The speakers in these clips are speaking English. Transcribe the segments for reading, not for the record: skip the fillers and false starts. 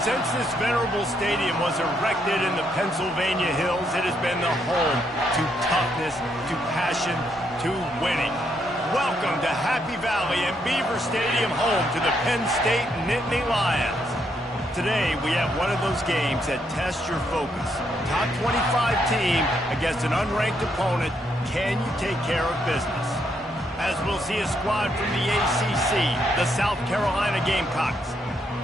Since this venerable stadium was erected in the Pennsylvania Hills, it has been the home to toughness, to passion, to winning. Welcome to Happy Valley and Beaver Stadium, home to the Penn State Nittany Lions. Today, we have one of those games that tests your focus. Top 25 team against an unranked opponent. Can you take care of business? As we'll see a squad from the ACC, the South Carolina Gamecocks,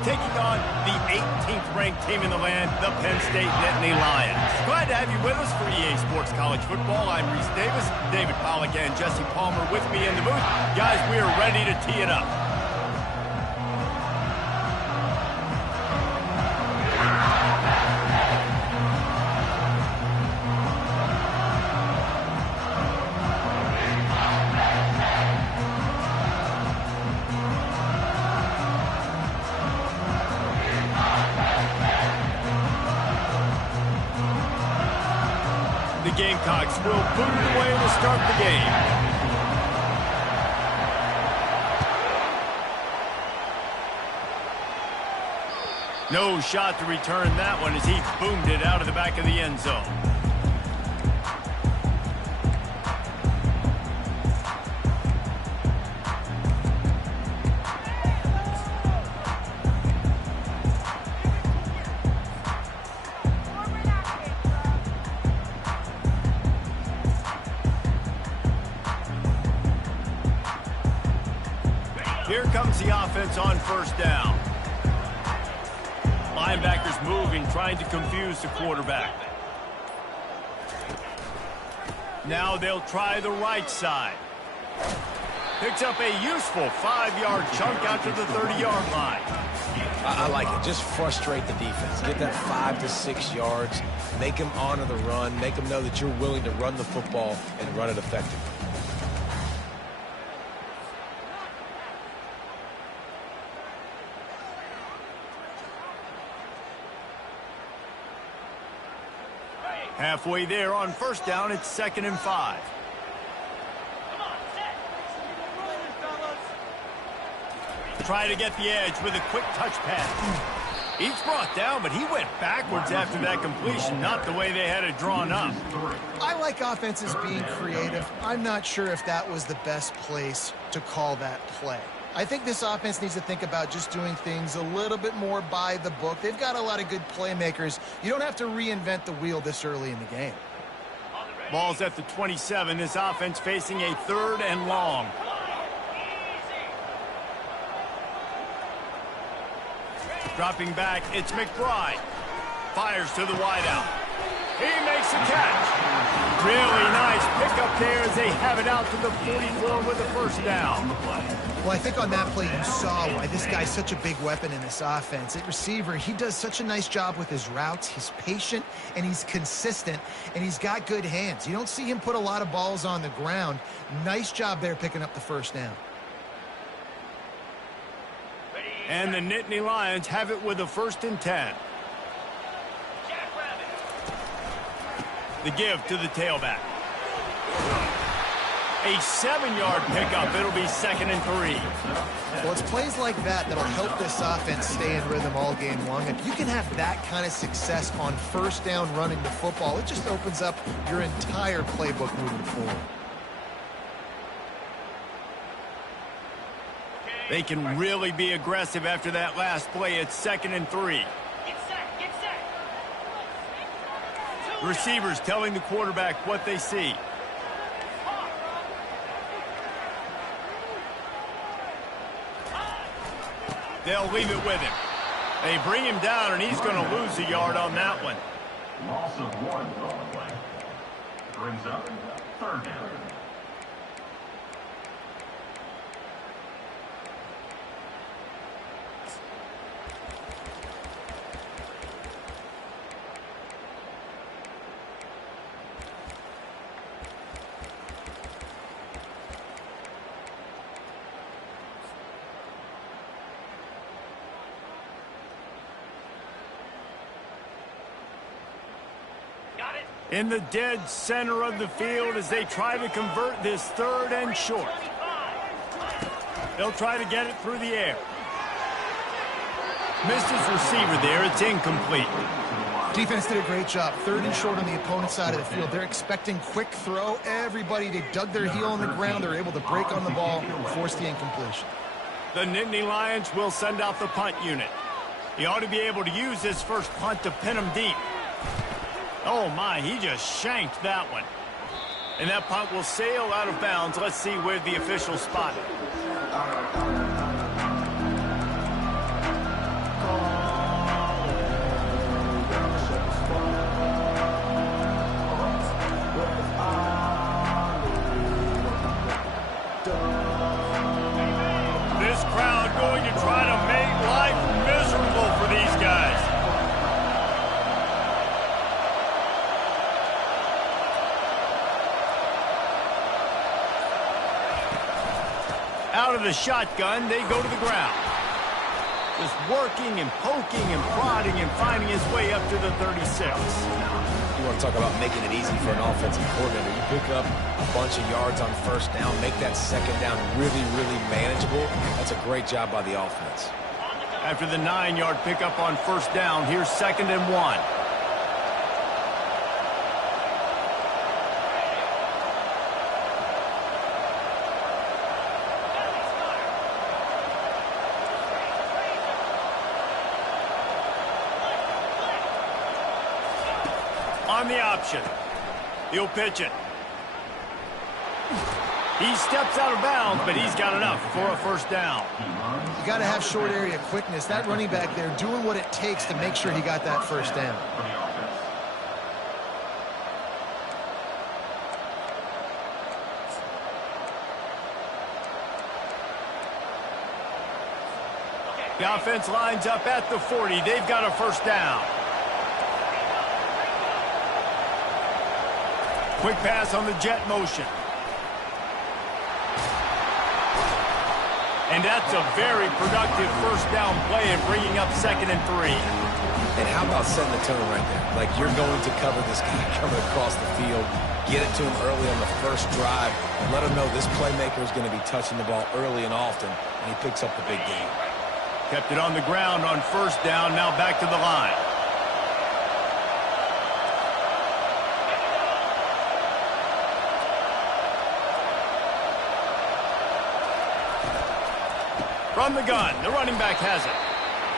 taking on the 18th ranked team in the land, the Penn State Nittany Lions. Glad to have you with us for EA Sports College Football. I'm Reese Davis, David Pollack and Jesse Palmer with me in the booth. Guys, we are ready to tee it up. The Gamecocks will boot it away to start the game. No shot to return that one as he boomed it out of the back of the end zone. Here comes the offense on first down. Linebackers moving, trying to confuse the quarterback. Now they'll try the right side. Picks up a useful 5-yard chunk out to the 30-yard line. I like it. Just frustrate the defense. Get that 5 to 6 yards. Make them honor the run. Make them know that you're willing to run the football and run it effectively. Halfway there on first down, it's 2nd and 5. Try to get the edge with a quick touch pass. He's brought down, but he went backwards after that completion, not the way they had it drawn up. I like offenses being creative. I'm not sure if that was the best place to call that play. I think this offense needs to think about just doing things a little bit more by the book. They've got a lot of good playmakers. You don't have to reinvent the wheel this early in the game. Ball's at the 27. This offense facing a 3rd and long. Dropping back, it's McBride. Fires to the wideout. He makes the catch. Really nice pickup there as they have it out to the 44 with the first down. Well, I think on that play you saw why this guy's such a big weapon in this offense. At receiver, he does such a nice job with his routes. He's patient, and he's consistent, and he's got good hands. You don't see him put a lot of balls on the ground. Nice job there picking up the first down. And the Nittany Lions have it with a 1st and 10. The give to the tailback. A 7-yard pickup. It'll be 2nd and 3. Well, it's plays like that that'll help this offense stay in rhythm all game long. If you can have that kind of success on first down running the football, it just opens up your entire playbook moving forward. They can really be aggressive after that last play. It's 2nd and 3. Receivers telling the quarterback what they see. They'll leave it with him. They bring him down, and he's going to lose a yard on that one. Loss of 1 on the play. Brings up 3rd down. In the dead center of the field as they try to convert this 3rd and short. They'll try to get it through the air. Missed his receiver there. It's incomplete. Defense did a great job. 3rd and short on the opponent's side of the field. They're expecting quick throw. Everybody, they dug their heel on the ground. They're able to break on the ball and force the incompletion. The Nittany Lions will send out the punt unit. He ought to be able to use his first punt to pin him deep. Oh, my, he just shanked that one. And that punt will sail out of bounds. Let's see where the officials spot it. This crowd going to try to make life miserable for these guys. Out of the shotgun, they go to the ground. Just working and poking and prodding and finding his way up to the 36. You want to talk about making it easy for an offensive coordinator. You pick up a bunch of yards on 1st down, make that 2nd down really, really manageable. That's a great job by the offense. After the 9-yard pickup on 1st down, here's 2nd and 1. On the option. He'll pitch it. He steps out of bounds, but he's got enough for a 1st down. You got to have short area quickness. That running back there doing what it takes to make sure he got that 1st down. The offense lines up at the 40. They've got a 1st down. Quick pass on the jet motion. And that's a very productive 1st down play and bringing up 2nd and 3. And how about setting the tone right there? Like, you're going to cover this guy coming across the field, get it to him early on the 1st drive, and let him know this playmaker is going to be touching the ball early and often, and he picks up the big game. Kept it on the ground on 1st down, now back to the line. From the gun, the running back has it.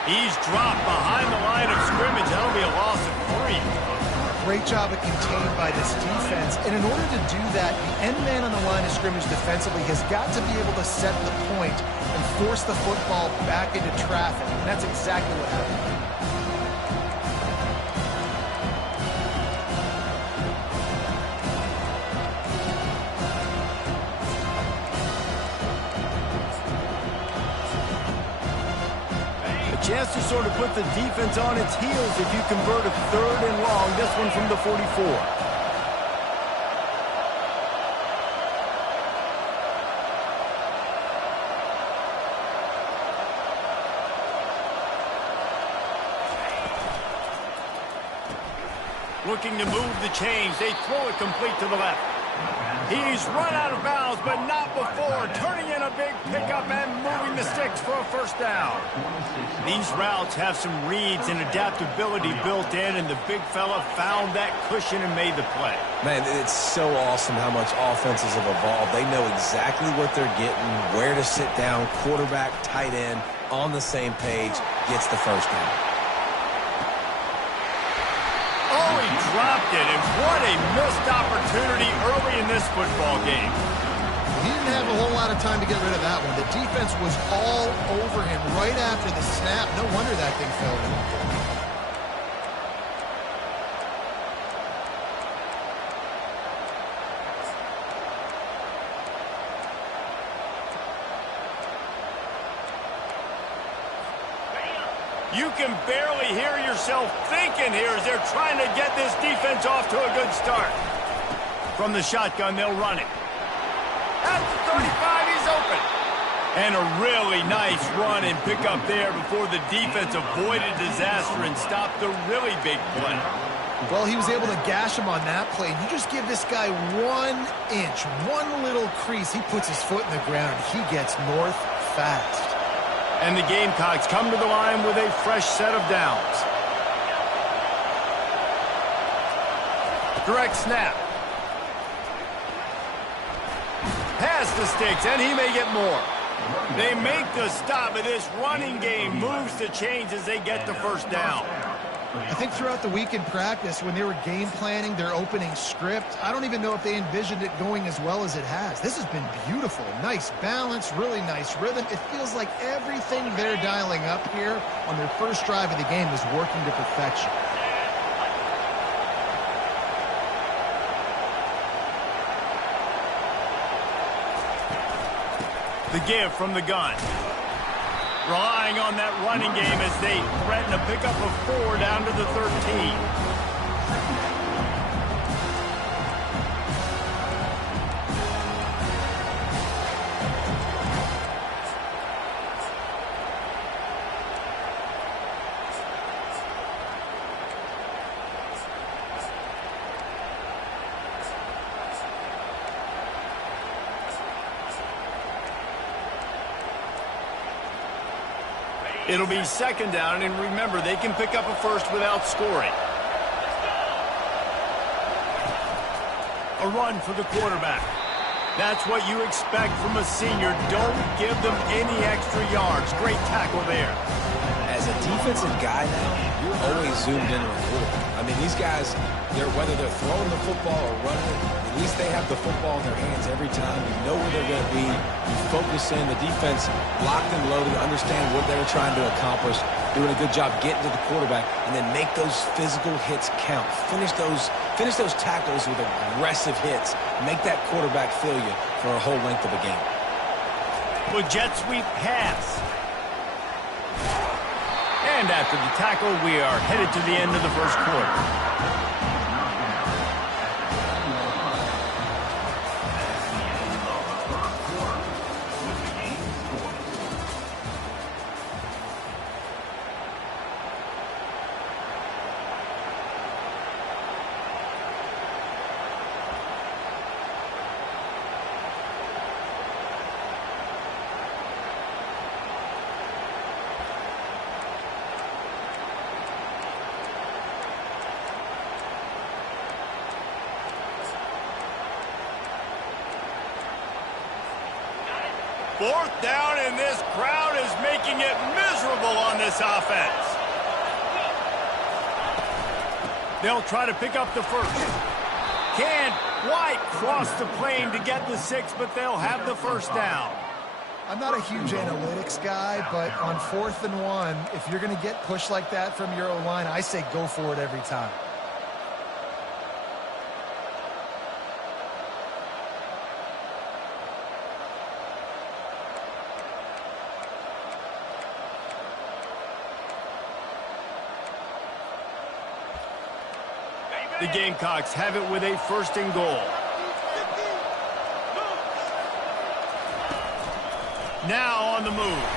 He's dropped behind the line of scrimmage. That'll be a loss of 3. Great job of contained by this defense. And in order to do that, the end man on the line of scrimmage defensively has got to be able to set the point and force the football back into traffic. And that's exactly what happened. Chance to sort of put the defense on its heels if you convert a 3rd and long. This one from the 44. Looking to move the chains. They throw it complete to the left. He's run out of bounds, but not before. Turning in a big pickup and moving the sticks for a 1st down. These routes have some reads and adaptability built in, and the big fella found that cushion and made the play. Man, it's so awesome how much offenses have evolved. They know exactly what they're getting, where to sit down, quarterback, tight end, on the same page, gets the 1st down. Oh, he dropped it, and what a missed opportunity early in this football game. He didn't have a whole lot of time to get rid of that one. The defense was all over him right after the snap. No wonder that thing fell in. You can barely hear yourself thinking here as they're trying to get this defense off to a good start. From the shotgun, they'll run it. At the 35, he's open. And a really nice run and pick up there before the defense avoided disaster and stopped the really big play. Well, he was able to gash him on that play. You just give this guy 1 inch, one little crease, he puts his foot in the ground. He gets north fast. And the Gamecocks come to the line with a fresh set of downs. Direct snap. Pass the sticks, and he may get more. They make the stop, but this running game moves to change as they get the first down. I think throughout the week in practice, when they were game planning their opening script, I don't even know if they envisioned it going as well as it has. This has been beautiful. Nice balance, really nice rhythm. It feels like everything they're dialing up here on their first drive of the game is working to perfection. The give from the gun. Relying on that running game as they threaten a pickup of 4 down to the 13. It'll be second down, and remember, they can pick up a first without scoring. A run for the quarterback. That's what you expect from a senior. Don't give them any extra yards. Great tackle there. As a defensive guy now, you're always zoomed in on the quarterback. I mean, these guys, whether they're throwing the football or running it, at least they have the football in their hands every time. You know where they're going to be. You focus in. The defense locked and loaded, understand what they were trying to accomplish, doing a good job getting to the quarterback, and then make those physical hits count. Finish those tackles with aggressive hits. Make that quarterback feel you for a whole length of a game. With jet sweep pass. And after the tackle, we are headed to the end of the first quarter. Fourth down, and this crowd is making it miserable on this offense. They'll try to pick up the first. Can't quite cross the plane to get the 6, but they'll have the first down. I'm not a huge analytics guy, but on 4th and 1, if you're going to get pushed like that from your O-line, I say go for it every time. The Gamecocks have it with a 1st and goal. Now on the move.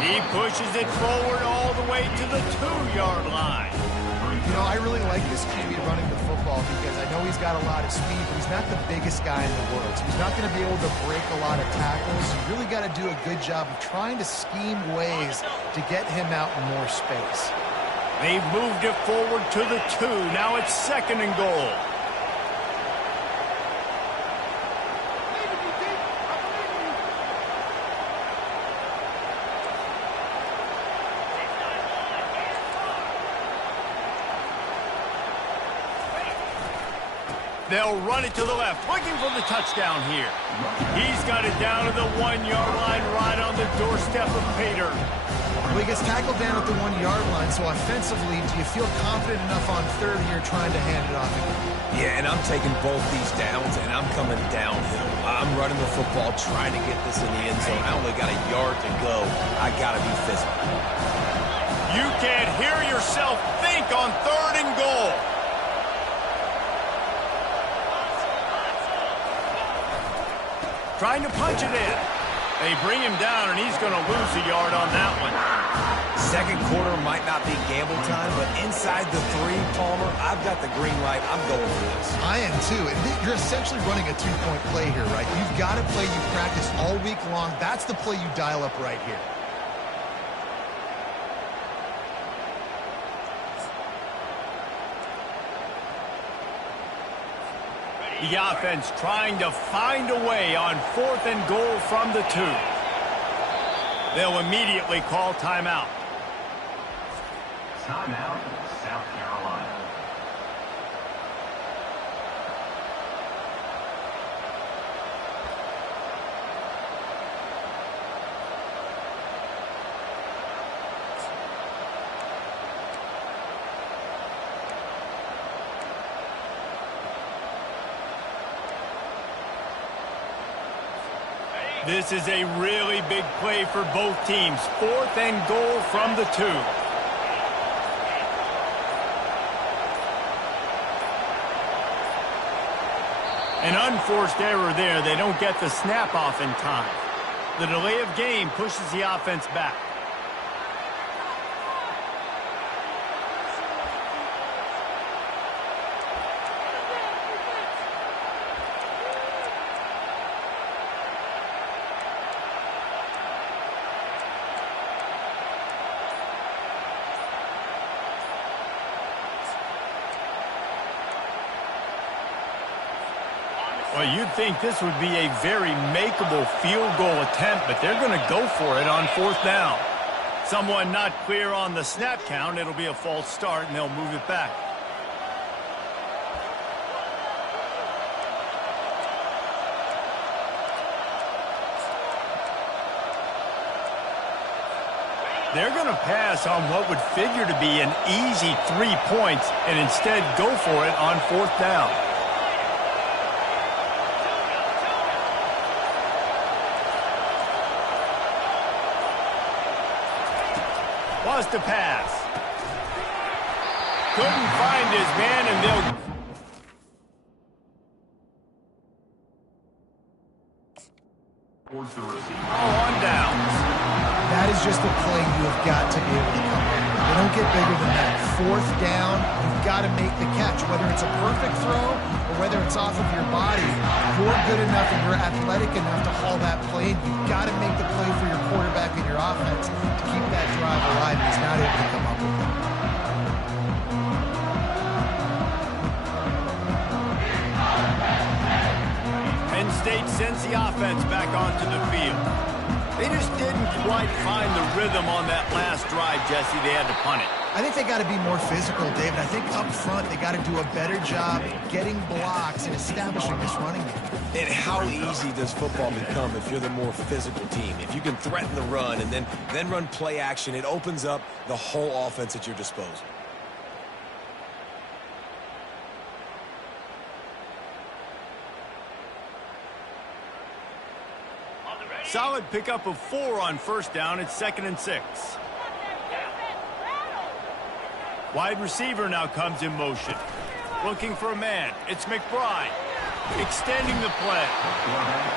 He pushes it forward all the way to the 2-yard line. You know, I really like this QB running the football because I know he's got a lot of speed, but he's not the biggest guy in the world. So he's not going to be able to break a lot of tackles. You really got to do a good job of trying to scheme ways to get him out in more space. They've moved it forward to the 2. Now it's 2nd and goal. They'll run it to the left, looking for the touchdown here. He's got it down to the 1-yard line, right on the doorstep of Pater. Well, he gets tackled down at the 1-yard line, so offensively, do you feel confident enough on 3rd here trying to hand it off again? Yeah, and I'm taking both these downs, and I'm coming downhill. I'm running the football, trying to get this in the end zone. I only got a yard to go. I got to be physical. You can't hear yourself think on 3rd and goal. Trying to punch it in. They bring him down, and he's going to lose a yard on that one. Second quarter might not be gamble time, but inside the 3, Palmer, I've got the green light. I'm going for this. I am too. And you're essentially running a 2-point play here, right? You've got a play you practice all week long. That's the play you dial up right here. The offense trying to find a way on 4th and goal from the 2. They'll immediately call timeout. Timeout, South Carolina. This is a really big play for both teams. 4th and goal from the 2. An unforced error there. They don't get the snap off in time. The delay of game pushes the offense back. Well, you'd think this would be a very makeable field goal attempt, but they're going to go for it on 4th down. Someone not clear on the snap count. It'll be a false start, and they'll move it back. They're going to pass on what would figure to be an easy 3 points and instead go for it on 4th down. Wants to pass. Couldn't find his man, and they'll... Towards the receiver. on downs. That is just a play you have got to be able to come up with. They don't get bigger than that. 4th down, you've got to make the catch. Whether it's a perfect throw or whether it's off of your body, you're good enough and you're athletic enough to haul that play. You've got to make the play for your quarterback and your offense to keep that drive alive. He's not able to come up with it. Penn State sends the offense back onto the field. They just didn't quite find the rhythm on that last drive, Jesse. They had to punt it. I think they got to be more physical, David. I think up front they got to do a better job getting blocks and establishing this running game. And how easy does football become if you're the more physical team? If you can threaten the run and then run play action, it opens up the whole offense at your disposal. Solid pickup of 4 on 1st down. It's 2nd and 6. Wide receiver now comes in motion. Looking for a man. It's McBride. Extending the play.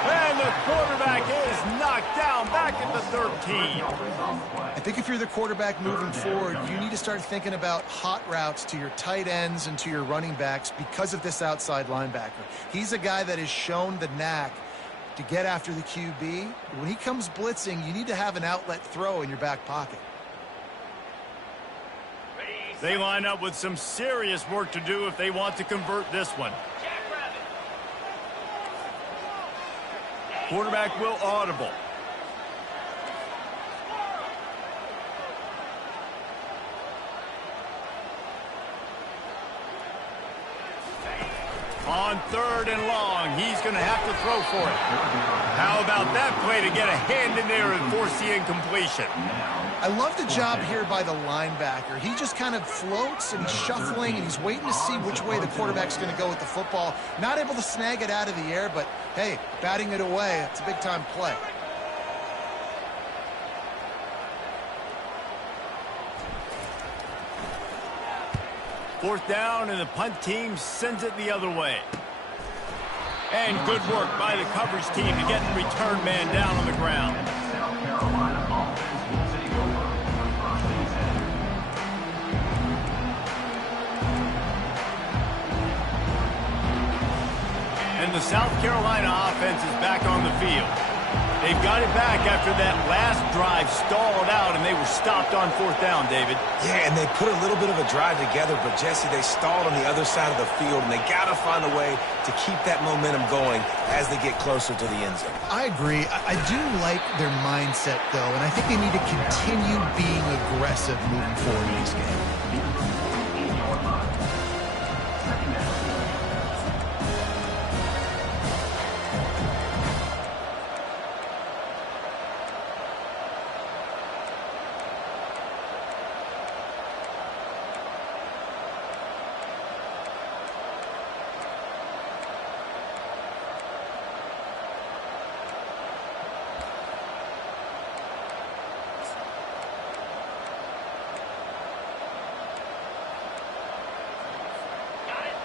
And the quarterback is knocked down back at the 13. I think if you're the quarterback moving forward, you need to start thinking about hot routes to your tight ends and to your running backs because of this outside linebacker. He's a guy that has shown the knack to get after the QB. When he comes blitzing, you need to have an outlet throw in your back pocket. They line up with some serious work to do if they want to convert this one. Quarterback will audible. On 3rd and long, he's going to have to throw for it. How about that play to get a hand in there and force the incompletion? I love the job here by the linebacker. He just kind of floats and he's shuffling and he's waiting to see which way the quarterback's going to go with the football. Not able to snag it out of the air, but hey, batting it away, it's a big-time play. Fourth down, and the punt team sends it the other way. And good work by the coverage team to get the return man down on the ground. South Carolina offense will take over on first and 10. And the South Carolina offense is back on the field. They've got it back after that last drive stalled out, and they were stopped on 4th down, David. Yeah, and they put a little bit of a drive together, but, Jesse, they stalled on the other side of the field, and they got to find a way to keep that momentum going as they get closer to the end zone. I agree. I do like their mindset, though, and I think they need to continue being aggressive moving forward in this game.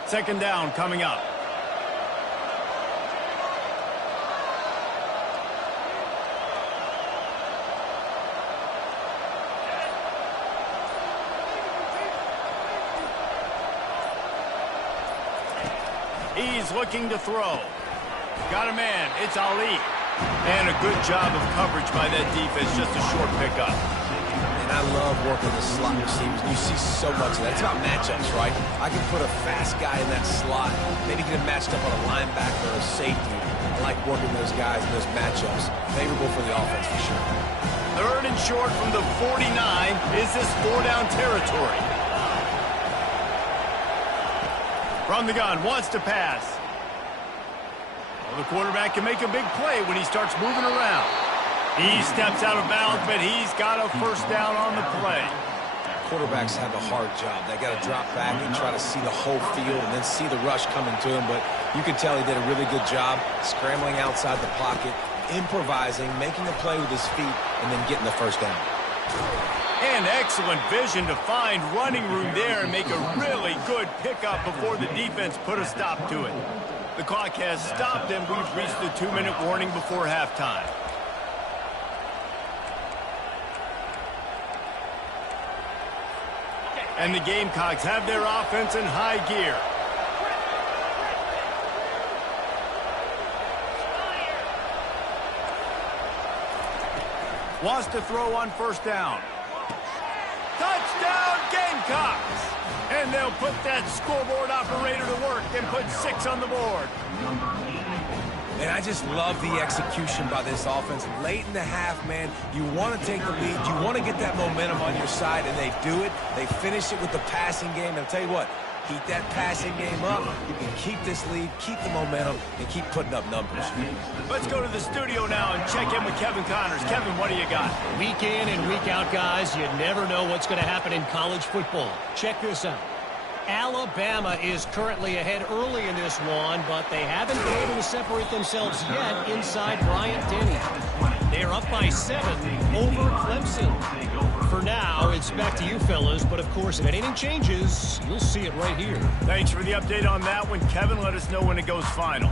Second down coming up. He's looking to throw. Got a man. It's Ali. And a good job of coverage by that defense. Just a short pickup. And I love working the slot receivers. You see so much of that. It's about matchups, right? I can put a fast guy in that slot, maybe get him matched up on a linebacker or a safety. I like working those guys in those matchups. Favorable for the offense for sure. 3rd and short from the 49. Is this 4-down territory? From the gun, wants to pass. Well, the quarterback can make a big play when he starts moving around. He steps out of bounds, but he's got a 1st down on the play. Quarterbacks have a hard job. They got to drop back and try to see the whole field and then see the rush coming to him. But you can tell he did a really good job scrambling outside the pocket, improvising, making a play with his feet, and then getting the 1st down. And excellent vision to find running room there and make a really good pickup before the defense put a stop to it. The clock has stopped, and we've reached the 2-minute warning before halftime. And the Gamecocks have their offense in high gear. Wants to throw on 1st down. Touchdown, Gamecocks! And they'll put that scoreboard operator to work and put 6 on the board. And I just love the execution by this offense. Late in the half, man, you want to take the lead. You want to get that momentum on your side, and they do it. They finish it with the passing game. And I'll tell you what, keep that passing game up. You can keep this lead, keep the momentum, and keep putting up numbers. Let's go to the studio now and check in with Kevin Connors. Kevin, what do you got? Week in and week out, guys, you never know what's going to happen in college football. Check this out. Alabama is currently ahead early in this one, but they haven't been able to separate themselves yet inside Bryant-Denny. They're up by 7 over Clemson. For now, it's back to you fellas, but of course, if anything changes, you'll see it right here. Thanks for the update on that one, Kevin. Let us know when it goes final.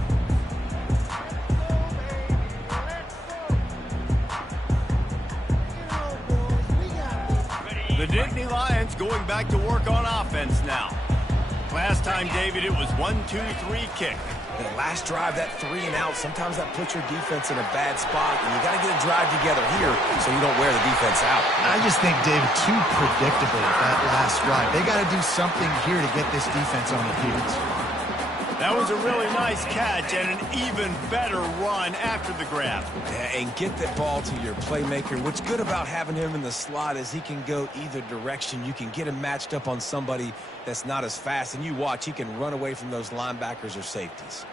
The Nittany Lions going back to work on offense now. Last time, David, it was 1-2-3 kick. The last drive, that 3 and out, sometimes that puts your defense in a bad spot, and you got to get a drive together here so you don't wear the defense out. I just think, David, too predictable that last drive. They got to do something here to get this defense on the field. That was a really nice catch and an even better run after the grab. Yeah, and get that ball to your playmaker. What's good about having him in the slot is he can go either direction. You can get him matched up on somebody that's not as fast, and you watch, he can run away from those linebackers or safeties.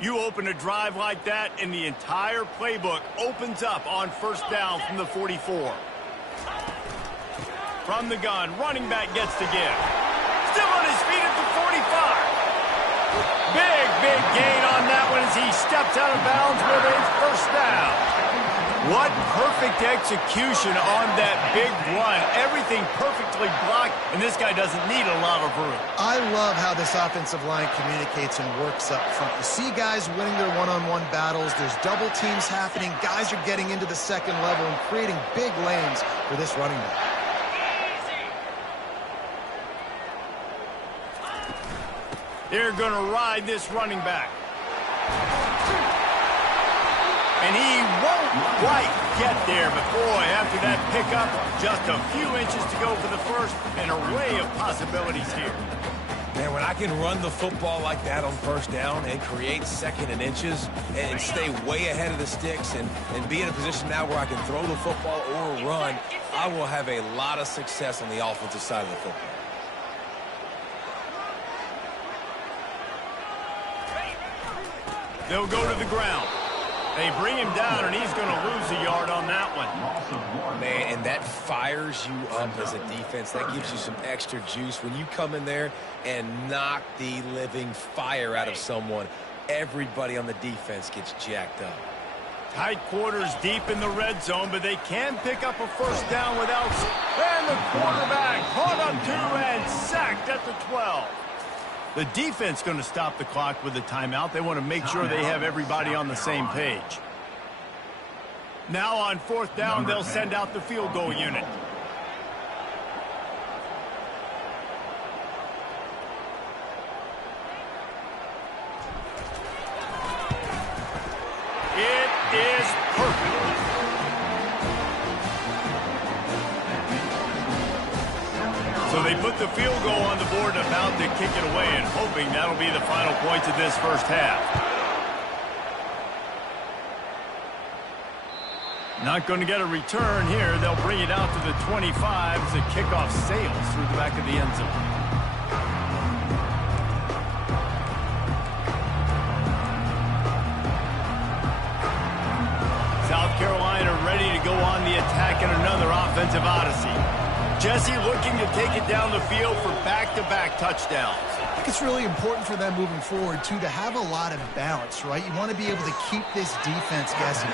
You open a drive like that, and the entire playbook opens up on 1st down from the 44. From the gun, running back gets to give. Still on his feet at the 45. Big gain on that one as he steps out of bounds with a 1st down. What perfect execution on that big run. Everything perfectly blocked, and this guy doesn't need a lot of room. I love how this offensive line communicates and works up front. You see guys winning their one-on-one battles. There's double teams happening. Guys are getting into the second level and creating big lanes for this running back. They're going to ride this running back. And he won't quite get there, but boy, after that pickup, just a few inches to go for the first. An array of possibilities here. Man, when I can run the football like that on first down and create second and inches and stay way ahead of the sticks and be in a position now where I can throw the football or run, I will have a lot of success on the offensive side of the football. They'll go to the ground. They bring him down, and he's going to lose a yard on that one. Man, and that fires you up as a defense. That gives you some extra juice. When you come in there and knock the living fire out of someone, everybody on the defense gets jacked up. Tight quarters deep in the red zone, but they can pick up a first down without... And the quarterback caught on 2 and sacked at the 12. The defense going to stop the clock with a timeout. They want to make sure they have everybody on the same page. Now on 4th down, they'll send out the field goal unit. It is perfect. So they put the field goal on the board and about to kick it away, and hoping that'll be the final points of this first half. Not going to get a return here. They'll bring it out to the 25 as the kickoff sails through the back of the end zone. South Carolina ready to go on the attack in another offensive odyssey. Jesse looking to take it down the field for back-to-back touchdowns. I think it's really important for them moving forward, too, to have a lot of balance, right? You want to be able to keep this defense guessing.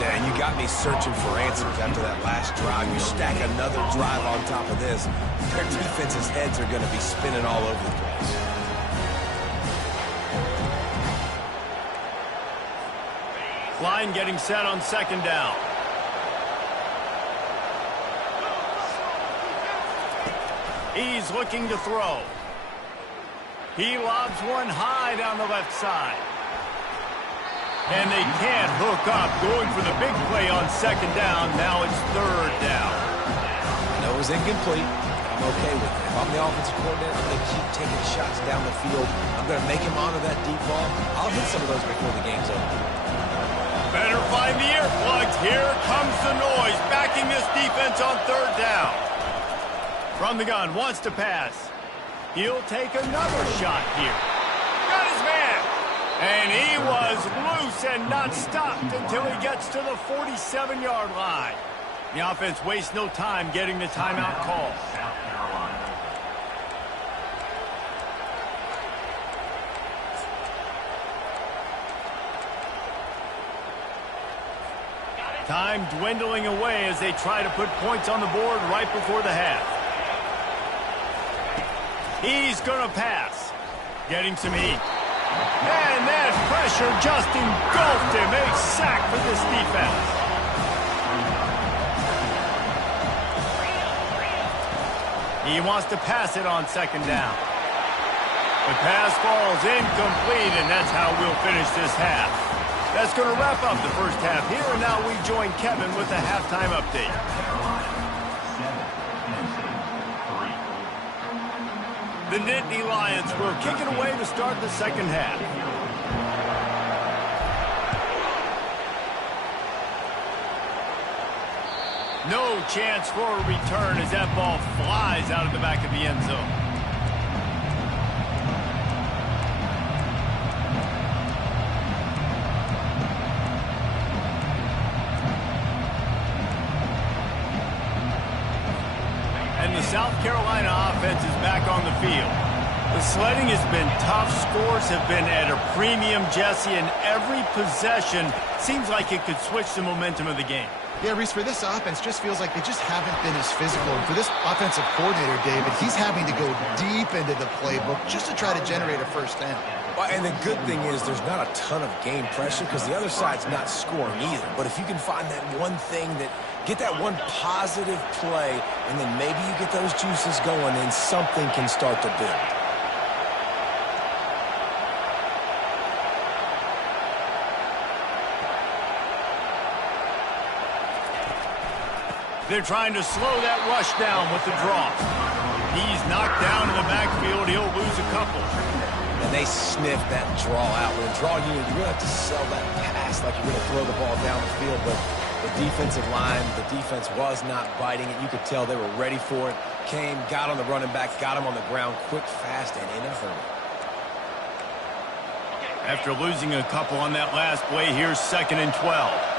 Yeah, and you got me searching for answers after that last drive. You stack another drive on top of this, their defense's heads are going to be spinning all over the place. Line getting set on 2nd down. He's looking to throw. He lobs one high down the left side. And they can't hook up. Going for the big play on 2nd down. Now it's 3rd down. I know it was incomplete. I'm okay with it. If I'm the offensive coordinator, I'm going to keep taking shots down the field. I'm going to make him honor that deep ball. I'll hit some of those before the game's over. Better find the earplugs. Here comes the noise. Backing this defense on 3rd down. From the gun, wants to pass. He'll take another shot here. Got his man. And he was loose and not stopped until he gets to the 47-yard line. The offense wastes no time getting the timeout call. South Carolina. Time dwindling away as they try to put points on the board right before the half. He's going to pass. Getting some heat. And that pressure just engulfed him. A sack for this defense. He wants to pass it on 2nd down. The pass falls incomplete, and that's how we'll finish this half. That's going to wrap up the first half here, and now we join Kevin with the halftime update. The Nittany Lions will kick it away to start the second half. No chance for a return as that ball flies out of the back of the end zone. And the South Carolina offense is back on the field. The sledding has been tough. Scores have been at a premium, Jesse, and every possession seems like it could switch the momentum of the game. Yeah, Reese, for this offense, just feels like they just haven't been as physical. And for this offensive coordinator, David, he's having to go deep into the playbook just to try to generate a first down. Well, and the good thing is there's not a ton of game pressure because the other side's not scoring either. But if you can find that one thing that get that one positive play, and then maybe you get those juices going, and something can start to build. They're trying to slow that rush down with the draw. He's knocked down in the backfield. He'll lose a couple. And they sniff that draw out. With a draw unit, you really have to sell that pass like you're going to throw the ball down the field. But the defensive line, the defense was not biting it. You could tell they were ready for it. Came, got on the running back, got him on the ground quick, fast, and in a hurry. After losing a couple on that last play, here's 2nd and 12.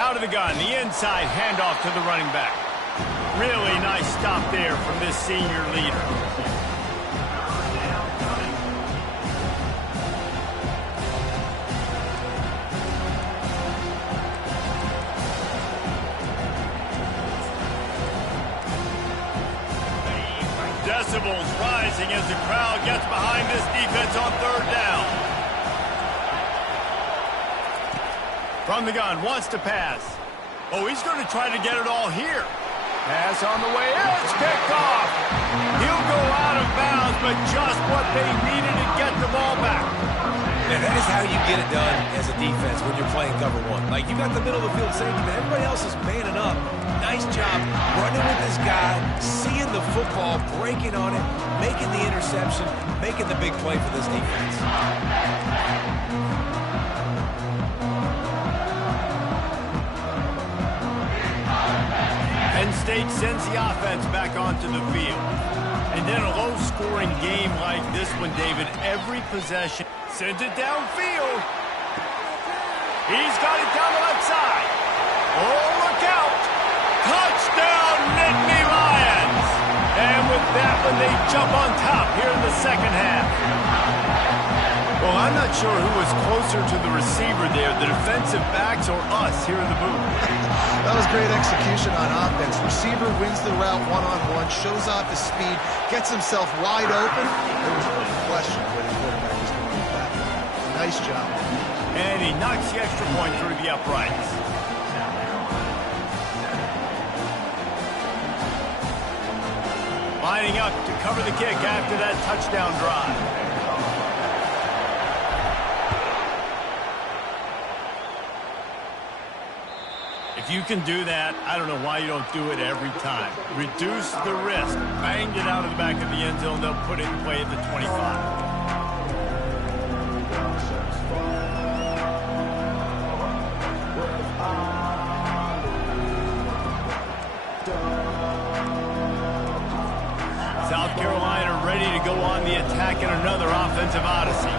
Out of the gun, the inside handoff to the running back. Really nice stop there from this senior leader. Decibels rising as the crowd gets behind this defense on 3rd down. From the gun, wants to pass. Oh, he's going to try to get it all here. Pass on the way in, it's picked off. He'll go out of bounds, but just what they needed to get the ball back. And that is how you get it done as a defense when you're playing cover one. Like, you got the middle of the field safety, but everybody else is manning up. Nice job running with this guy, seeing the football, breaking on it, making the interception, making the big play for this defense. Penn State sends the offense back onto the field. And then a low-scoring game like this one, David, every possession sends it downfield. He's got it down the left side. Oh, look out. Touchdown, Nittany Lions. And with that one, they jump on top here in the 2nd half. Well, I'm not sure who was closer to the receiver there, the defensive backs or us here in the booth. That was great execution on offense. Receiver wins the route one-on-one, shows off his speed, gets himself wide open. There was no question where the quarterback was going with that. Nice job. And he knocks the extra point through the uprights. Lining up to cover the kick after that touchdown drive. If you can do that, I don't know why you don't do it every time. Reduce the risk. Banged it out of the back of the end zone. They'll put it in play at the 25. South Carolina ready to go on the attack in another offensive odyssey.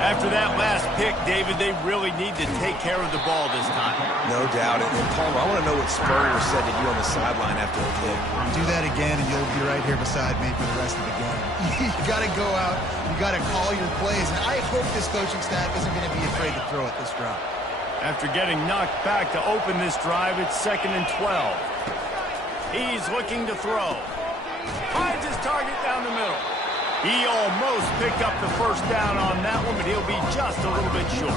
After that last pick, David, they really need to take care of the ball this time. No doubt. And Palmer, I want to know what Spurrier said to you on the sideline after the kick. Do that again, and you'll be right here beside me for the rest of the game. You got to go out. You got to call your plays. And I hope this coaching staff isn't going to be afraid to throw at this drop. After getting knocked back to open this drive, it's 2nd and 12. He's looking to throw. Finds his target down the middle. He almost picked up the first down on that one, but he'll be just a little bit short.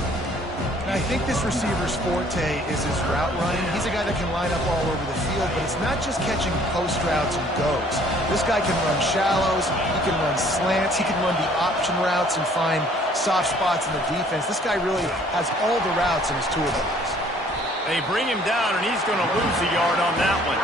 And I think this receiver's forte is his route running. He's a guy that can line up all over the field, but it's not just catching post routes and goes. This guy can run shallows, he can run slants, he can run the option routes and find soft spots in the defense. This guy really has all the routes in his toolbox. They bring him down, and he's going to lose a yard on that one.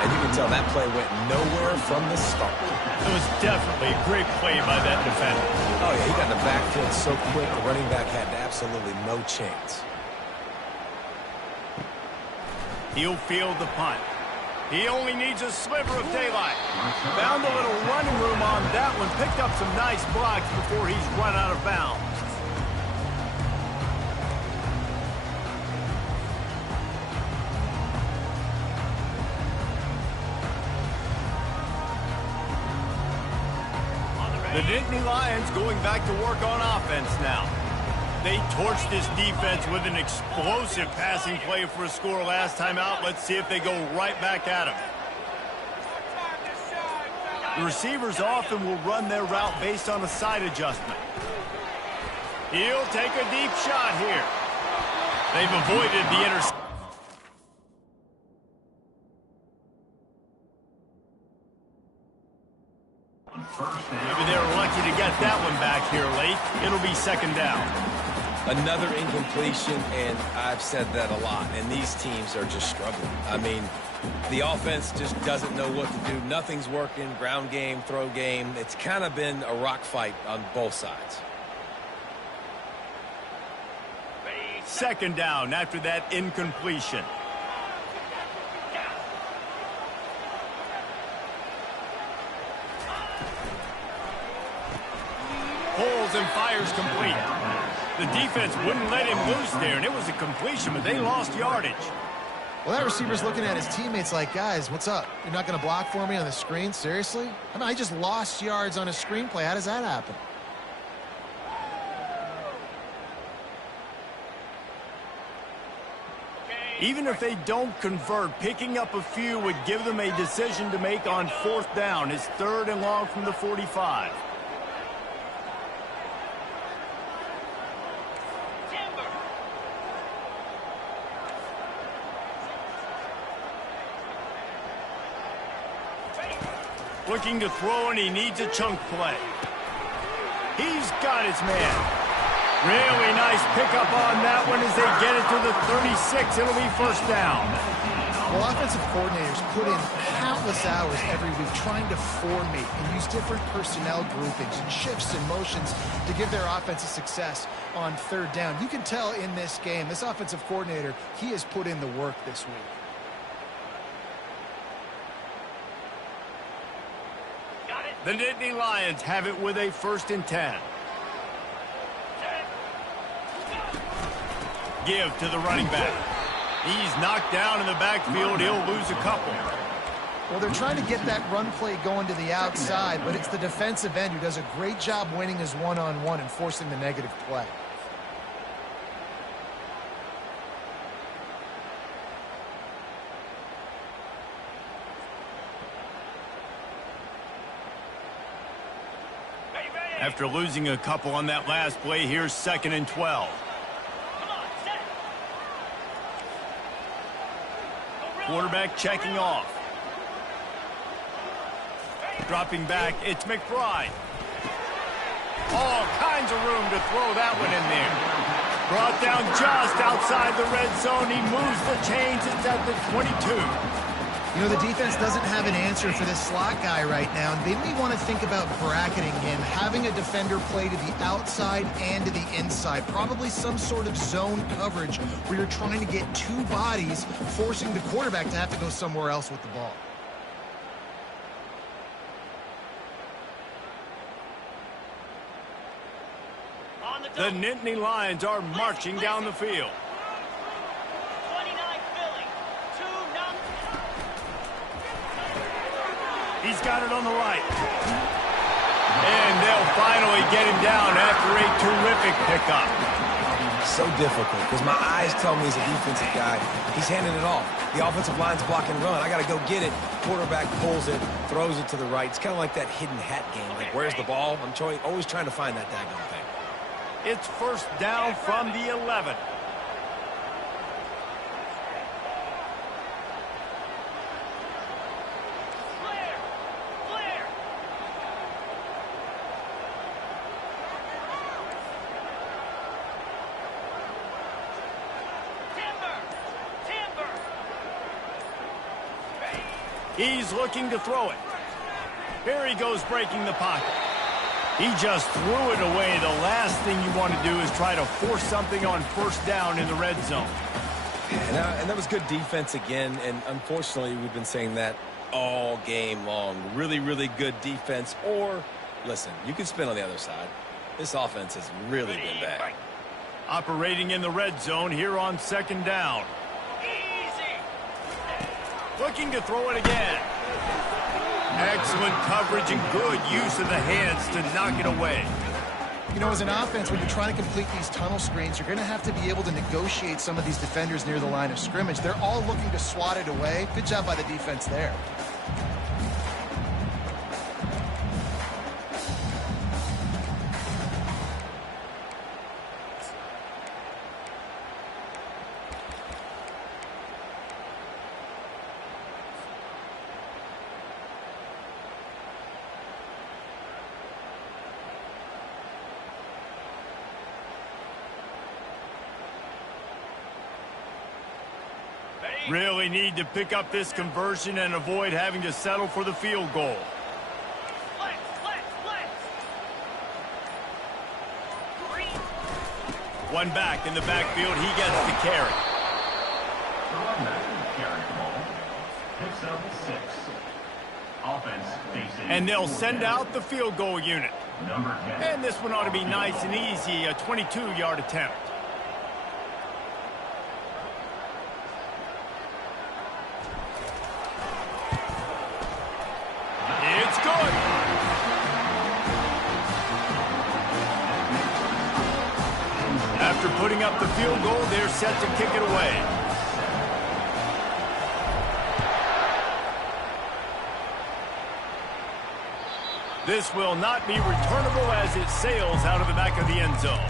And you can tell that play went nowhere from the start. It was definitely a great play by that defender. Oh, yeah, he got in the backfield so quick, the running back had absolutely no chance. He'll field the punt. He only needs a sliver of daylight. Found a little running room on that one. Picked up some nice blocks before he's run out of bounds. The Nittany Lions going back to work on offense now. They torched this defense with an explosive passing play for a score last time out. Let's see if they go right back at him. The receivers often will run their route based on a side adjustment. He'll take a deep shot here. They've avoided the interception. Maybe they were lucky to get that one back here late. It'll be 2nd down. Another incompletion, and I've said that a lot, and these teams are just struggling. I mean, the offense just doesn't know what to do. Nothing's working, ground game, throw game. It's kind of been a rock fight on both sides. Second down after that incompletion. Pulls and fires complete. The defense wouldn't let him loose there, and it was a completion, but they lost yardage. Well, that receiver's looking at his teammates like, guys, what's up? You're not going to block for me on the screen? Seriously? I mean, I just lost yards on a screenplay. How does that happen? Even if they don't convert, picking up a few would give them a decision to make on fourth down. It's 3rd and long from the 45. Looking to throw, and he needs a chunk play. He's got his man. Really nice pickup on that one as they get it to the 36. It'll be first down. Well, offensive coordinators put in countless hours every week trying to formate and use different personnel groupings and shifts and motions to give their offensive success on 3rd down. You can tell in this game, this offensive coordinator, he has put in the work this week. The Nittany Lions have it with a 1st and 10. Give to the running back. He's knocked down in the backfield. He'll lose a couple. Well, they're trying to get that run play going to the outside, but it's the defensive end who does a great job winning his one-on-one and forcing the negative play. After losing a couple on that last play, here's 2nd and 12. Quarterback checking off. Dropping back, it's McBride. All kinds of room to throw that one in there. Brought down just outside the red zone. He moves the chains. It's at the 22. You know, the defense doesn't have an answer for this slot guy right now, and they may want to think about bracketing him, having a defender play to the outside and to the inside. Probably some sort of zone coverage where you're trying to get 2 bodies, forcing the quarterback to have to go somewhere else with the ball. The Nittany Lions are marching down the field. He's got it on the right. And they'll finally get him down after a terrific pickup. So difficult because my eyes tell me he's a defensive guy. He's handing it off. The offensive line's block and run. I got to go get it. Quarterback pulls it, throws it to the right. It's kind of like that hidden hat game. Like, where's the ball? I'm always trying to find that daggone thing. It's first down from the 11. He's looking to throw it. Here he goes breaking the pocket. He just threw it away. The last thing you want to do is try to force something on first down in the red zone. And that was good defense again, and unfortunately we've been saying that all game long. Really, really good defense. Or, listen, you can spin on the other side. This offense has really been bad. Operating in the red zone here on 2nd down. Looking to throw it again. Excellent coverage and good use of the hands to knock it away. You know, as an offense, when you're trying to complete these tunnel screens, you're going to have to be able to negotiate some of these defenders near the line of scrimmage. They're all looking to swat it away. Good job by the defense there. Really need to pick up this conversion and avoid having to settle for the field goal. One back in the backfield, he gets the carry. And they'll send out the field goal unit. And this one ought to be nice and easy, a 22-yard attempt. It's good. After putting up the field goal, they're set to kick it away. This will not be returnable as it sails out of the back of the end zone.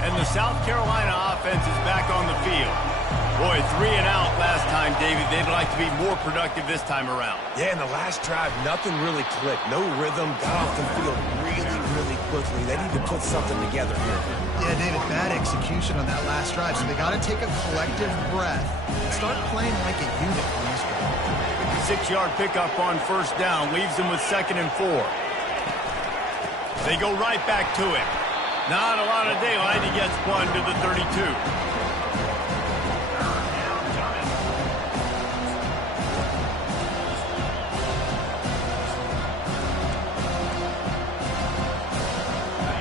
And the South Carolina offense is back on the field. Boy, 3 and out last time, David. They'd like to be more productive this time around. Yeah, in the last drive, nothing really clicked. No rhythm, got off the field really quickly. They need to put something together here. Yeah, David, bad execution on that last drive. So they got to take a collective breath and start playing like a unit on this one. 6-yard pickup on first down leaves them with 2nd and 4. They go right back to it. Not a lot of daylight. He gets one to the 32.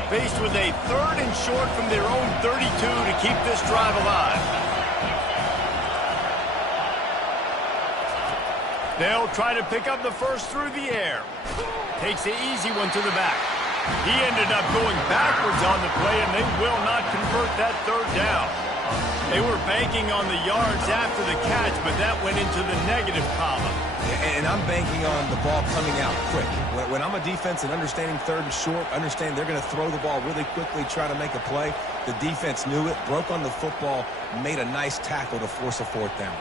Faced with a 3rd and short from their own 32 to keep this drive alive. They'll try to pick up the first through the air. Takes the easy one to the back. He ended up going backwards on the play, and they will not convert that 3rd down. They were banking on the yards after the catch, but that went into the negative column. And I'm banking on the ball coming out quick. When I'm a defense and understanding 3rd and short, understand they're going to throw the ball really quickly, try to make a play. The defense knew it, broke on the football, made a nice tackle to force a 4th down.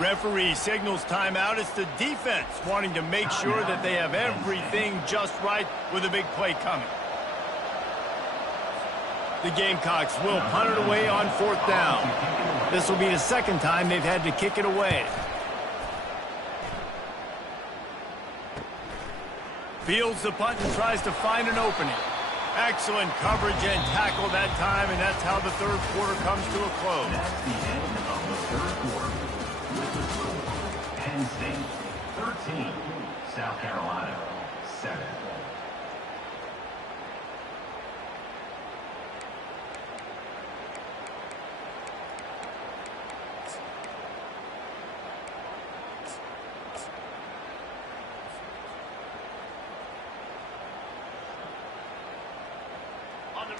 Referee signals timeout. It's the defense wanting to make sure that they have everything just right with a big play coming. The Gamecocks will punt it away on 4th down. This will be the 2nd time they've had to kick it away. Fields the punt and tries to find an opening. Excellent coverage and tackle that time, and that's how the 3rd quarter comes to a close. That's the end of the 3rd quarter. With the score, Penn State 13, South Carolina 7.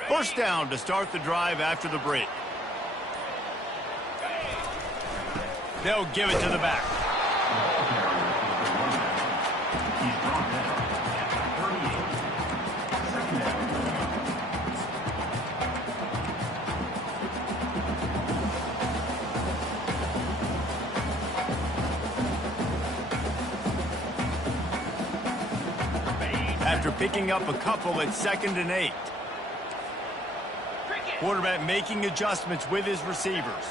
First down to start the drive after the break. They'll give it to the back. He's brought down at 2nd down. After picking up a couple at 2nd and 8. Quarterback making adjustments with his receivers.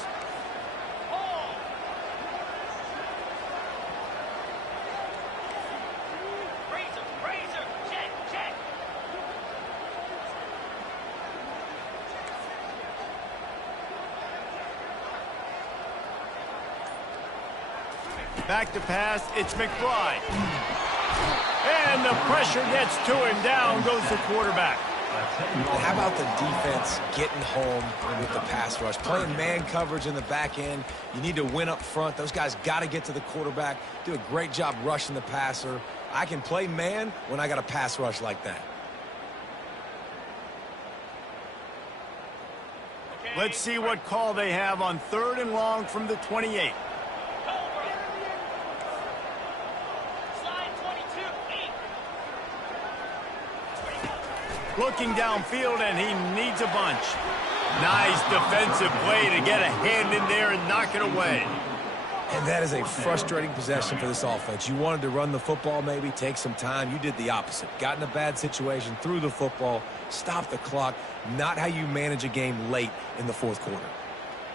Back to pass, it's McBride. And the pressure gets to him, down goes the quarterback. How about the defense getting home with the pass rush? Playing man coverage in the back end. You need to win up front. Those guys got to get to the quarterback. Do a great job rushing the passer. I can play man when I got a pass rush like that. Let's see what call they have on 3rd and long from the 28. Looking downfield, and he needs a bunch. Nice defensive play to get a hand in there and knock it away. And that is a frustrating possession for this offense. You wanted to run the football, maybe take some time. You did the opposite. Got in a bad situation, threw the football, stopped the clock. Not how you manage a game late in the 4th quarter.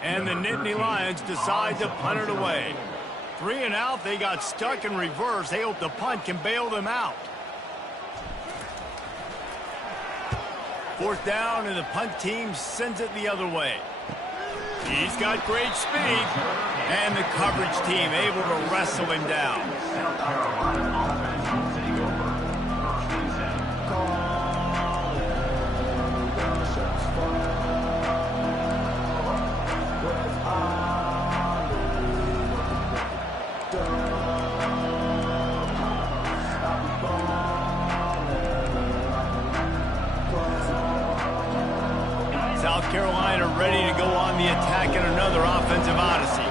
And the Nittany Lions decide to punt it away. 3 and out, they got stuck in reverse. They hope the punt can bail them out. 4th down, and the punt team sends it the other way. He's got great speed, and the coverage team able to wrestle him down. South Carolina offense will take over. 1st and 10. South Carolina ready to go on the attack in another offensive odyssey.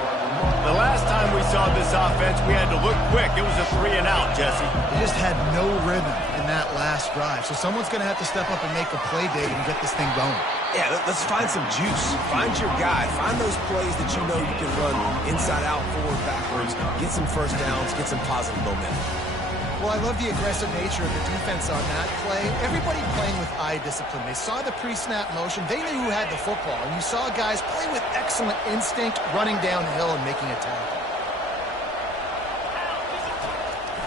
The last time we saw this offense, we had to look quick. It was a 3 and out, Jesse. They just had no rhythm in that last drive. So someone's going to have to step up and make a play, David, and get this thing going. Yeah, let's find some juice. Find your guy. Find those plays that you know you can run inside out, forward, backwards. Get some first downs. Get some positive momentum. Well, I love the aggressive nature of the defense on that play. Everybody playing with eye discipline. They saw the pre-snap motion. They knew who had the football. And you saw guys play with excellent instinct, running downhill and making a tackle.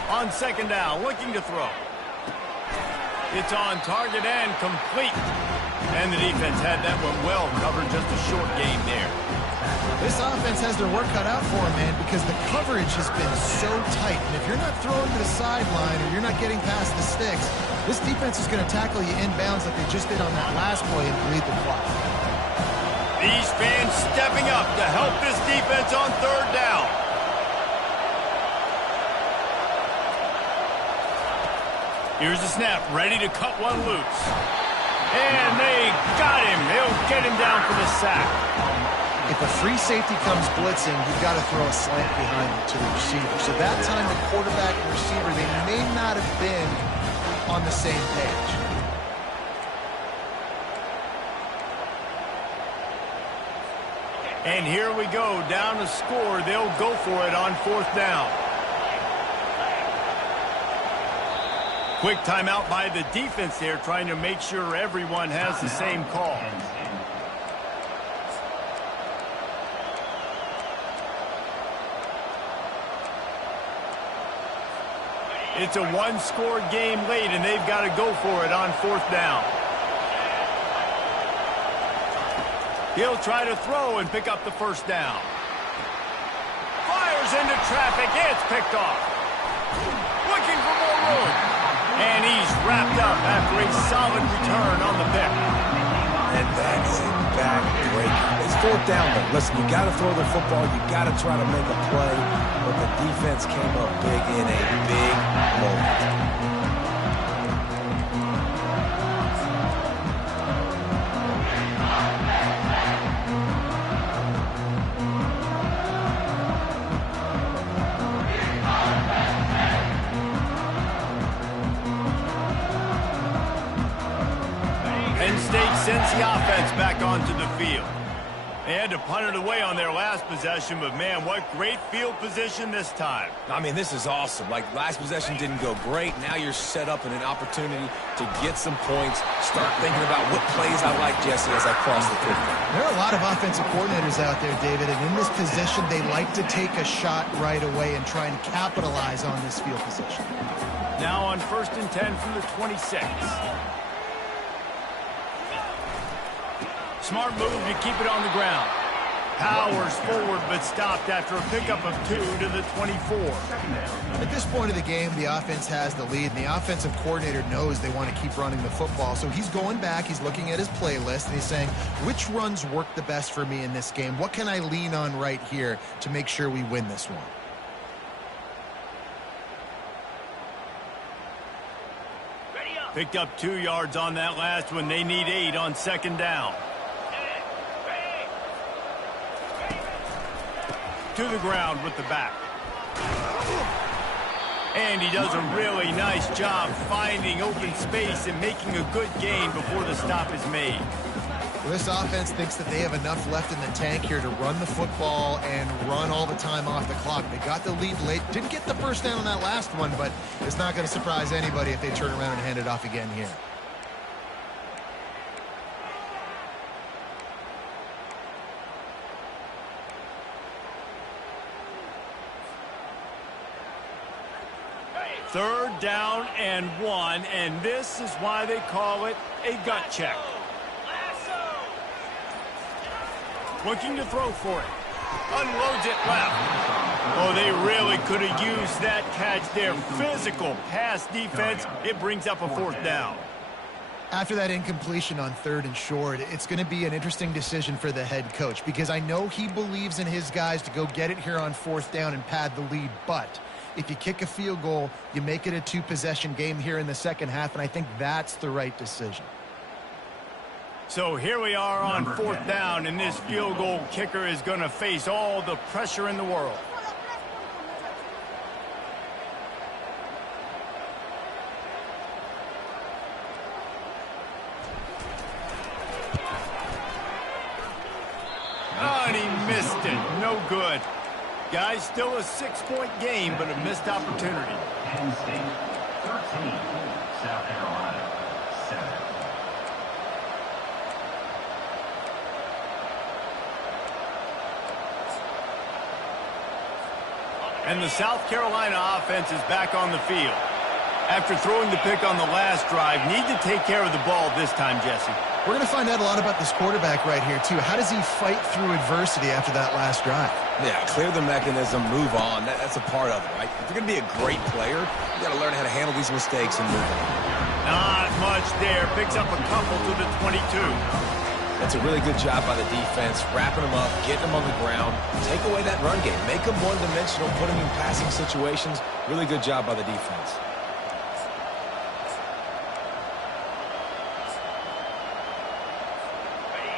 On 2nd down, looking to throw. It's on target and complete. And the defense had that one well covered. Just a short game there. This offense has their work cut out for them, man, because the coverage has been so tight. And if you're not throwing to the sideline or you're not getting past the sticks, this defense is going to tackle you inbounds like they just did on that last play and bleed the clock. These fans stepping up to help this defense on 3rd down. Here's the snap, ready to cut one loose. And they got him. They'll get him down for the sack. If a free safety comes blitzing, you've got to throw a slant behind it to the receiver. So that time the quarterback and receiver, they may not have been on the same page. And here we go, down to score. They'll go for it on 4th down. Quick timeout by the defense there, trying to make sure everyone has the same call. It's a one-score game late, and they've got to go for it on 4th down. He'll try to throw and pick up the 1st down. Fires into traffic. It's picked off. Looking for more room. And he's wrapped up after a solid return on the pick. And that is a back-breaker. It's 4th down, though. Listen, you got to throw the football. You got to try to make a play. But the defense came up big in a big moment. Penn State sends the offense back onto the field. They had to punt it away on their last possession, but man, what great field position this time. I mean, this is awesome. Like, last possession didn't go great. Now you're set up in an opportunity to get some points. Start thinking about what plays I like, Jesse, as I cross the 50. There are a lot of offensive coordinators out there, David, and in this position, they like to take a shot right away and try and capitalize on this field position. Now on 1st and 10 from the 26. Smart move to keep it on the ground. Powers forward, but stopped after a pickup of 2 to the 24. At this point of the game, the offense has the lead, and the offensive coordinator knows they want to keep running the football. So he's going back, he's looking at his playlist, and he's saying, which runs work the best for me in this game? What can I lean on right here to make sure we win this one? Picked up 2 yards on that last one. They need 8 on 2nd down. to the ground with the back. And he does a really nice job finding open space and making a good gain before the stop is made. Well, this offense thinks that they have enough left in the tank here to run the football and run all the time off the clock. They got the lead late. Didn't get the first down on that last one, but it's not going to surprise anybody if they turn around and hand it off again here. Third down and 1, and this is why they call it a gut check. Looking to throw for it. Unloads it left. Oh, they really could have used that catch there. Physical pass defense. It brings up a 4th down. After that incompletion on 3rd and short, it's going to be an interesting decision for the head coach because I know he believes in his guys to go get it here on 4th down and pad the lead, but if you kick a field goal, you make it a 2-possession game here in the second half, and I think that's the right decision. So here we are on 4th down, and this field goal kicker is going to face all the pressure in the world. Oh, and he missed it. No good. Guys, still a 6-point game, but a missed opportunity. Penn State 13, South Carolina 7. And the South Carolina offense is back on the field. After throwing the pick on the last drive, need to take care of the ball this time, Jesse. We're going to find out a lot about this quarterback right here, too. How does he fight through adversity after that last drive? Yeah, clear the mechanism, move on. That's a part of it, right? If you're going to be a great player, you got to learn how to handle these mistakes and move on. Not much there. Picks up a couple to the 22. That's a really good job by the defense, wrapping them up, getting them on the ground. Take away that run game. Make them one-dimensional, put them in passing situations. Really good job by the defense.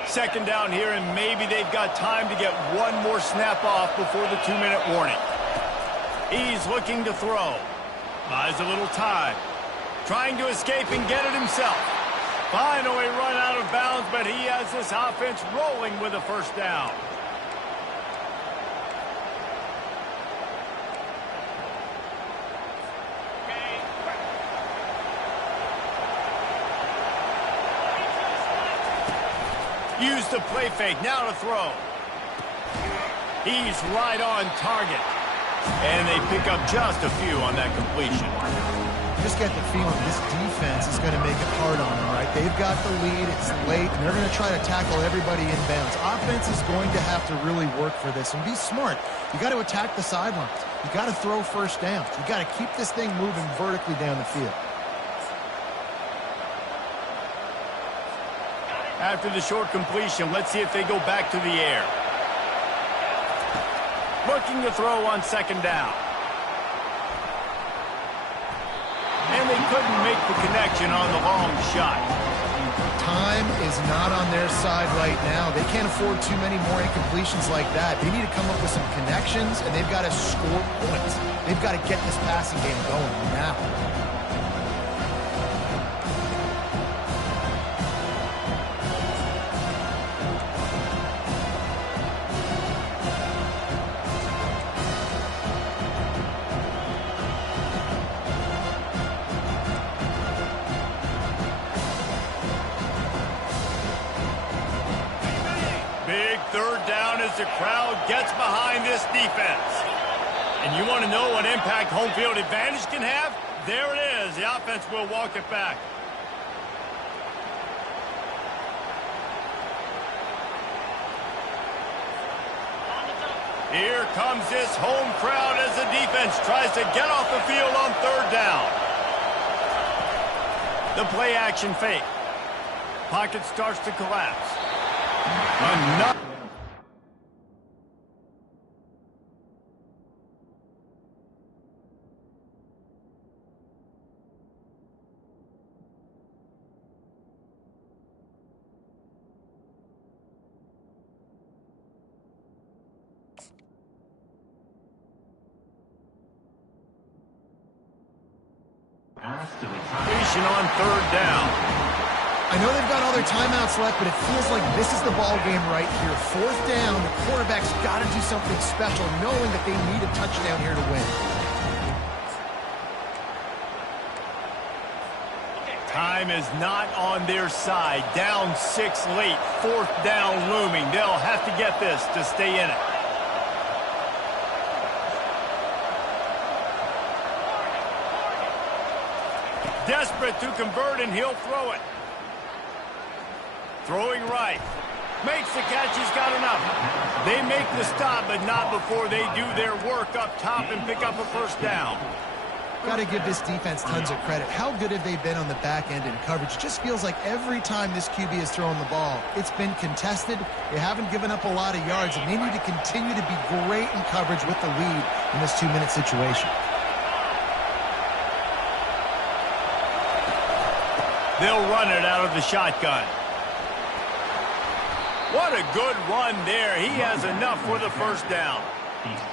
Second down here, and maybe they've got time to get one more snap off before the 2-minute warning. He's looking to throw. Buys a little time. Trying to escape and get it himself. Finally run out of bounds, but he has this offense rolling with a 1st down. Use the play fake, now to throw. He's right on target. And they pick up just a few on that completion. I just get the feeling this defense is going to make it hard on them, right? They've got the lead, it's late, and they're going to try to tackle everybody inbounds. Offense is going to have to really work for this and be smart. You got to attack the sidelines. You got to throw 1st downs. You got to keep this thing moving vertically down the field. After the short completion, let's see if they go back to the air. Looking to throw on 2nd down. And they couldn't make the connection on the long shot. Time is not on their side right now. They can't afford too many more incompletions like that. They need to come up with some connections, and they've got to score points. They've got to get this passing game going now. Big 3rd down as the crowd gets behind this defense. And you want to know what impact home field advantage can have? There it is. The offense will walk it back. Here comes this home crowd as the defense tries to get off the field on 3rd down. The play action fake. Pocket starts to collapse. Another. Completion on third down. I know they've got all their timeouts left, but it feels like this is the ball game right here. Fourth down, the quarterback's got to do something special, knowing that they need a touchdown here to win. Time is not on their side. Down 6 late. Fourth down looming. They'll have to get this to stay in it. Desperate to convert, and he'll throw it. Throwing right. Makes the catch. He's got enough. They make the stop, but not before they do their work up top and pick up a first down. Got to give this defense tons of credit. How good have they been on the back end in coverage? It just feels like every time this QB has thrown the ball, it's been contested. They haven't given up a lot of yards, and they need to continue to be great in coverage with the lead in this 2-minute situation. They'll run it out of the shotgun. What a good run there. He has enough for the first down.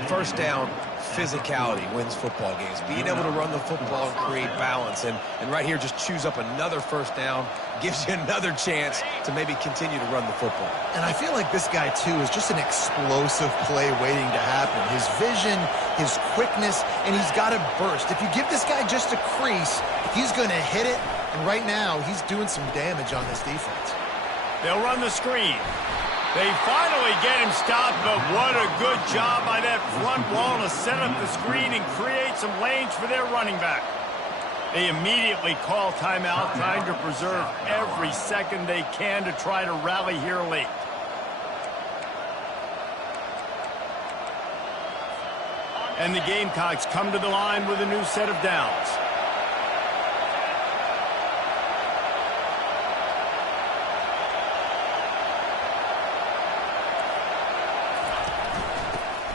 First down, physicality wins football games. Being able to run the football and create balance. And right here, just choose up another first down, gives you another chance to maybe continue to run the football. And I feel like this guy, too, is just an explosive play waiting to happen. His vision, his quickness, and he's got to burst. If you give this guy just a crease, he's going to hit it. And right now, he's doing some damage on this defense. They'll run the screen. They finally get him stopped, but what a good job by that front wall to set up the screen and create some lanes for their running back. They immediately call timeout, trying to preserve every second they can to try to rally here late. And the Gamecocks come to the line with a new set of downs.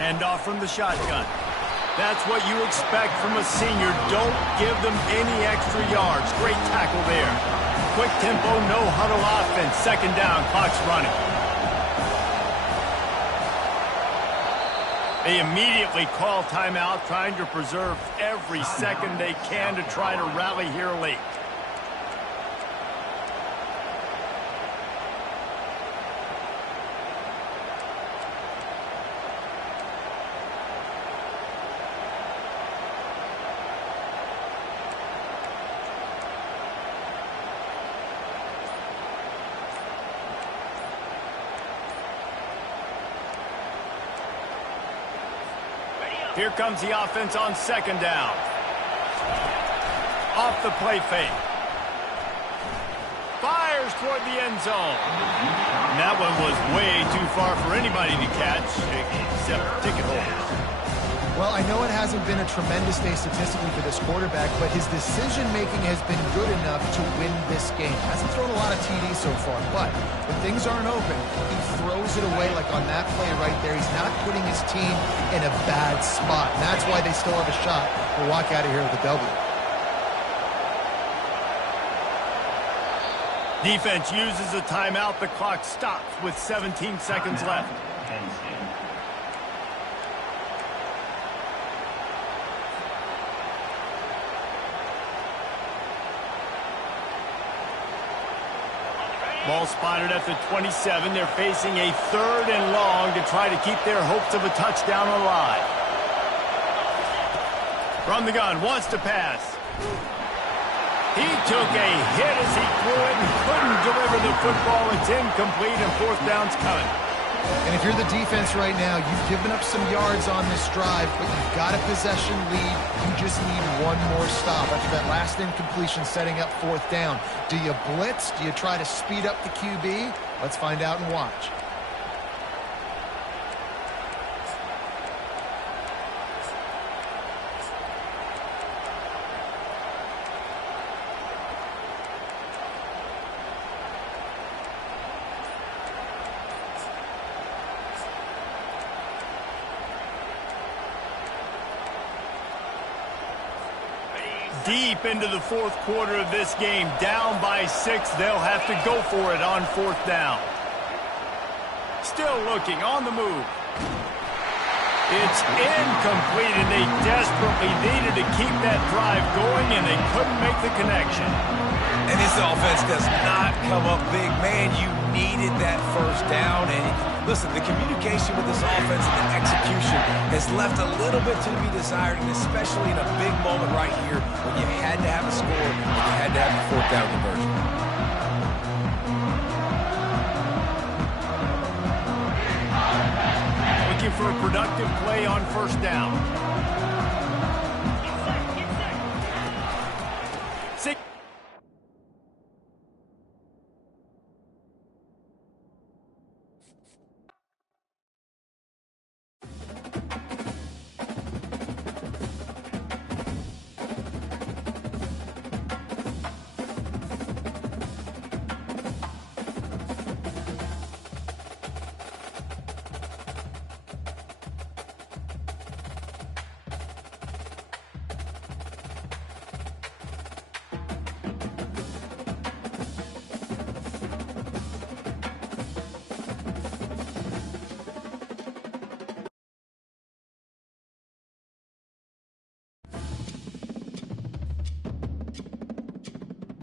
Hand off from the shotgun. That's what you expect from a senior. Don't give them any extra yards. Great tackle there. Quick tempo, no huddle offense. Second down, clock's running. They immediately call timeout, trying to preserve every second they can to try to rally here late. Here comes the offense on second down. Off the play fake. Fires toward the end zone. And that one was way too far for anybody to catch, except ticket holders. Well, I know it hasn't been a tremendous day statistically for this quarterback, but his decision-making has been good enough to win this game. Hasn't thrown a lot of TDs so far, but when things aren't open, he throws it away like on that play right there. He's not putting his team in a bad spot, and that's why they still have a shot to walk out of here with a W. Defense uses a timeout. The clock stops with 17 seconds left. Ball spotted at the 27. They're facing a third and long to try to keep their hopes of a touchdown alive. From the gun, wants to pass. He took a hit as he threw it and couldn't deliver the football. It's incomplete, and fourth down's coming. And if you're the defense right now, you've given up some yards on this drive, but you've got a possession lead. You just need one more stop after that last incompletion setting up fourth down. Do you blitz? Do you try to speed up the QB? Let's find out and watch. Deep into the fourth quarter of this game, down by 6. They'll have to go for it on fourth down. Still looking, on the move. It's incomplete, and they desperately needed to keep that drive going, and they couldn't make the connection. And this offense does not come up big. Man, you needed that first down. And listen, the communication with this offense and the execution has left a little bit to be desired, and especially in a big moment right here when you had to have a score and you had to have a fourth down conversion. Looking for a productive play on first down.